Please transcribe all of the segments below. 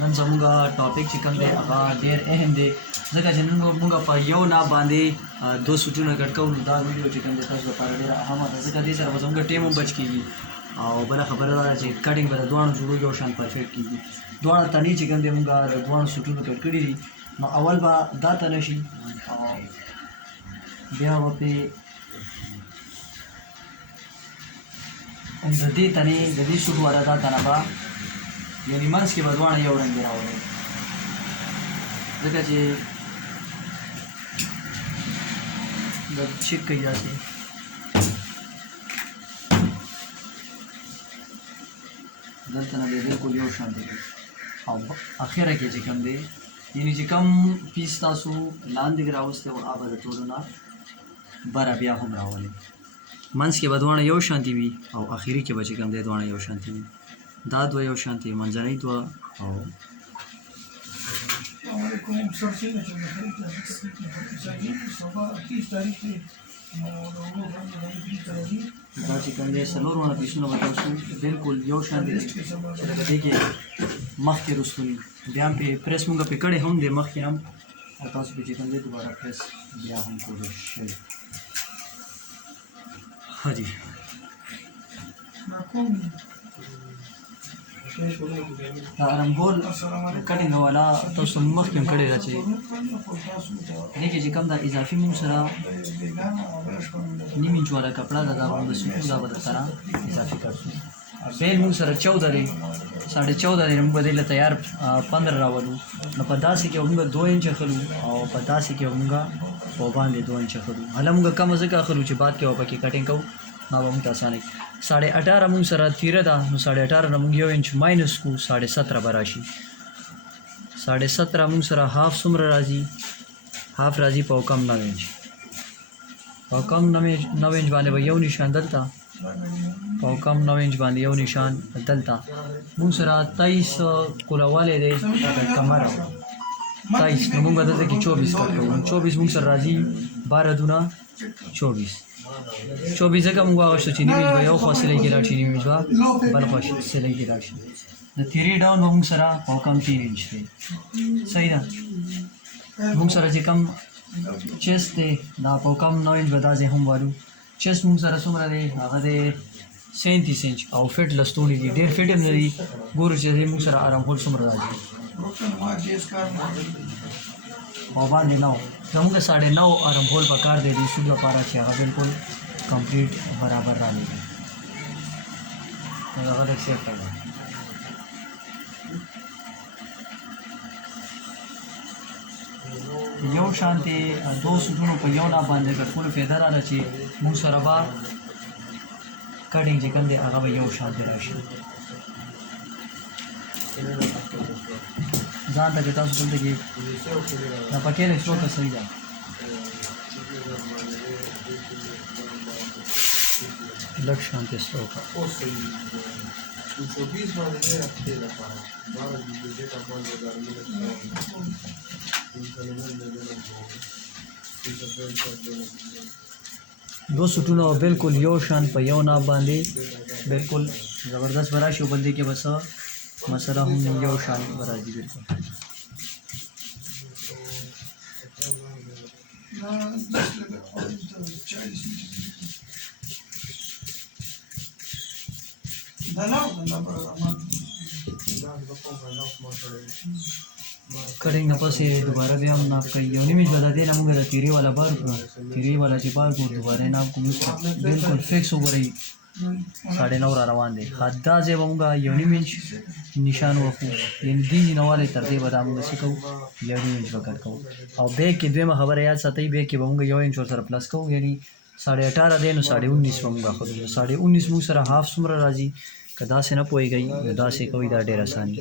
نن زموږ ټاپک چې کوم دی هغه ډېر اهم دی ځکه چې نن موږ په یو ناب باندې دو سوټونه ګډ کوو نو دا ویډیو چې کوم دی تاسو لپاره ډېره اهمه ده ځکه دې سره به زموږ ټیم هم بچ کېږي او بله خبره دا ده چې کټینګ به د دواړو جوړو یو شان پرفیکټ کېږي دواړه تنې چې کوم دی موږ د دواړو سوټونو کټ کړي دي نو اول به دا تنه شي بیا به پرې د دې تنې د دې سوټ والا دا تنه به یعنی منځ کې به دواړه یو رنګ راولي ځکه چې د چیک کوي داسې دلته نه به بالکل یو شان دی او اخره کې چې کوم دی یعنی چې کوم پیس تاسو لاندې راوستی او هغه د ټولو نه بره بیا هم راولي منځ کې به دواړه یو شانتي وي او اخري کې به چې کوم دی دواړه یو شانتي وي دا دوه یو شانتي منځنۍ دوه او دا چې کوم دی څلور ونه پیسونه به تاسو بالکل یو شان دي لکه دې کې مخکې رستو وي بیا هم پرې پریس مونږ پرې کړی هم دی مخکې هم او تاسو پرې چې کوم دی دوباره پریس بیا هم کولی شئ ښه دي دا ارمهول کټینګ والا تاسو مخکې هم کړی ده چې دې کې چې کوم دا اضافي مونږ سره نیم انچ والا کپڑا ده دا باندې سوټ دا به درسره اضافي کړو بیل مونږ سره 14 دی 14.5 دی موږ به دې له تیار 15 راولو نو په داسې کې موږ 2 انچ اخلو او په داسې کې موږ په باندې 2 انچ اخلو هله موږ کم ځکه اخلو چې بعد کې پکې کټینګ کوو نو به موږ اسانه 18.5 موږ سره تیره ده نو 18.5 نه موږ 1 انچ ماینس کو 17.5 به راشي 17.5 موږ سره هاف څومره راځي هاف راځي په کم 9 انچ په کم 9 انچ باندې به یو نشان دلته په کم 9 انچ باندې یو نشان دلته موږ سره 23 کولواله دی کمر 23 نو موږ دلته کې 24 کټو 24 موږ سره راځي 12 دونا 24 ځکه موږ واغشتو چې نیمه به یو فاصله کې راشي نیمه به بل فاصله کې راشي د تیرې ډاون به موږ سره په کم 3 انچ دی صحیح ده موږ سره چې کم چیست دی دا په کم 9 انچ به داسې هم والو چیست موږ سره څومره دی هغه دی 37 انچ او فټ لستونې دي ډېر فټ هم نه دي ګورو چې موږ سره ارام هول څومره راځي او باندې نو زموږ 9.5 ارام هول په کار دی د سود لپاره چې هغه بالکل کمپلیټ برابر راځي نو هغه اکسپټ کړئ یو شانتي دو سوټونو په یو نه باندې ټول فایده راځي چې موږ سره به کټینګ چې کوم دی هغه به یو شانتي راشي ځان ته تاسو دلته کې دا پکې له څو ته صحیح ده لږ شانتي سوکا دو سوټونه بالکل یو شان په یو ناب باندې بالکل زبردست براشي او بلدې کې بس مسله هم یو شان برازي بالکل کټینګ نه پسې دوباره بیا هم ناب کوي یو نیم انچ به د دې نه موږ د تیرې والا بار کړو تیرې والا چې بار کړو دوباره ناب کوو بالکل فکس وګورئ 9.5 را روان دی دا ځای به موږ یو نیم انچ نشان وکړو یعنې دې نوالی تر دې به دا موږ څه کوو یو نیم انچ به کټ کوو او بیک کې دویمه خبره یاد ساتئ بیک کې به موږ 1 انچ ورسره پلس کوو یعنې 18.5 دی نو 19.5 به موږ اخلو 19.5 موږ سره هاف څومره راځي که داسې نه پوهېږئ نو داسې کوئ دا ډېر اساني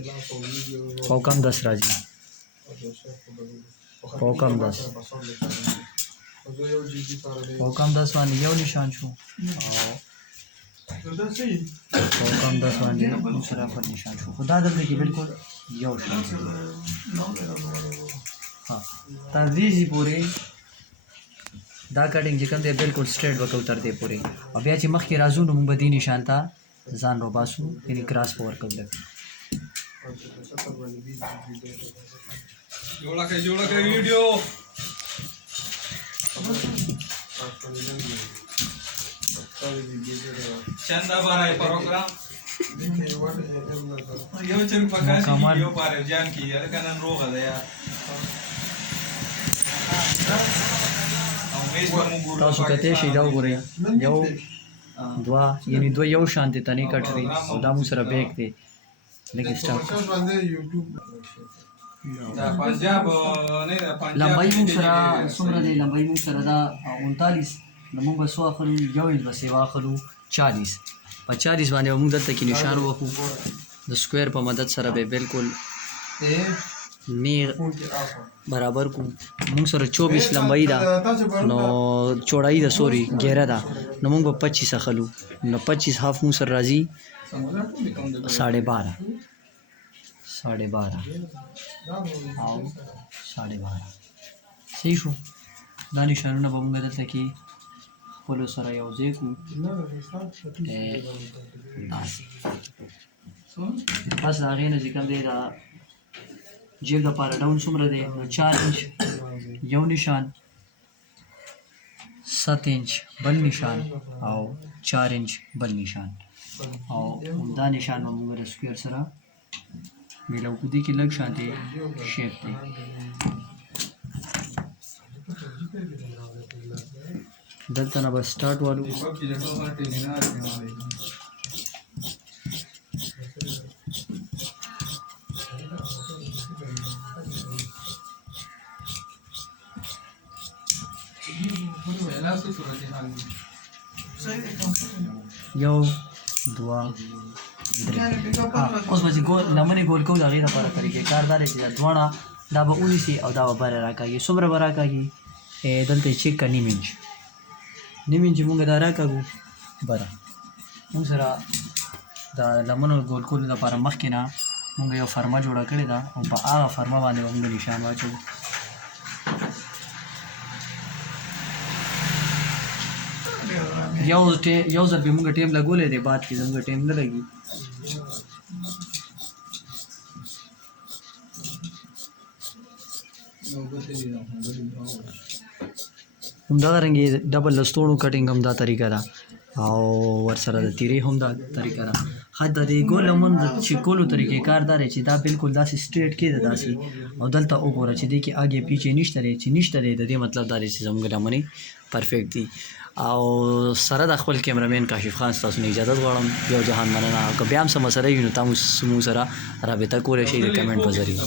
په کم 10 راځي په کم 10 په کم 10 باندې یو نشان شو په کم 10 باندې موږ سره پر نشان شو خو دا دلته کې بالکل یو شان ها تر دې پورې دا کټینګ چې کوم دی بالکل سټریټ وکړو تر دې پورې او بیا چې مخکې راځو نو موږ به دې نشان ته ځان روباسو یعنې کراس په ورکړو जोड़ा के वीडियो चंदा बारा प्रोग्राम यो चन पकाश यो पारे जान की यार कनन रोग है यार تاسو کته شي دا وګورئ یو دوا یعنی دو یو شانتي تني کټري او دا مو سره بیک دی لکه سٹاپ دا پنجاب نه دا پنجاب لمبای مو سره څومره دی لمبای مو سره دا 39 نو موږ سو اخلو یو انچ بس واخلو 40 په 40 باندې موږ دلته کې نشان وکړو د سکوير په مدد سره به بالکل نیر برابر کو موږ سره 24 لمبای دا نو چوڑائی دا سوري گہرا دا نو موږ په 25 اخلو نو 25 هاف موږ سره راځي 12.5 او 12.5 صحیح شو دا نشانونه به موږ دلته کې خپل سره یو ځای کو بس هغه نه ذکر دی دا جیب د پاره ډاون څومره دی 4 انچ یو نشان 7 انچ بل نشان او 4 انچ بل نشان او دا نشان موږ د سکوير سره ملو کو دي کې لږ شانتي شیپ دی دلته نه بس سٹارټ والو یو دوا اوس به ګول لمنې ګول کوو د هغې لپاره طریقې کار دا دی چې دا دواړه دا به ونیسي او دا به بره راکاږي څومره به راکاږي دلته یې چیک کړه نیم انچ مونږ دا راکاږو بره مونږ سره د لمنو ګول کولو لپاره مخکې نه مونږ یو فرمه جوړه کړې ده او په هغه فرمه باندې به مونږ نشان واچوو یو ځل به مونږ ټیم لګولی دی بعد کې زموږ ټیم نه لګي همدغه رنګې ډبل لستوڼو کټینګ هم دا طریقه ده او ورسره د تیرې هم دا طریقه ده خاص د دې ګول لمن د چیکولو طریقې کار دا دی چې دا بالکل داسې سټریټ کېده داسې او دلته وګوره چې دې کې آګې پیچې نشته دی چې نشته دی د دې مطلب دا دی چې زموږ لمنې پرفیکټ دي او سره د خپل کیمرامین کاشف خان ستاسو نه اجازه غواړم یو جهان مننه که بیا هم څه مسله وي نو تاسو مو سره رابطه کولی شئ د کمنټ په ذریعه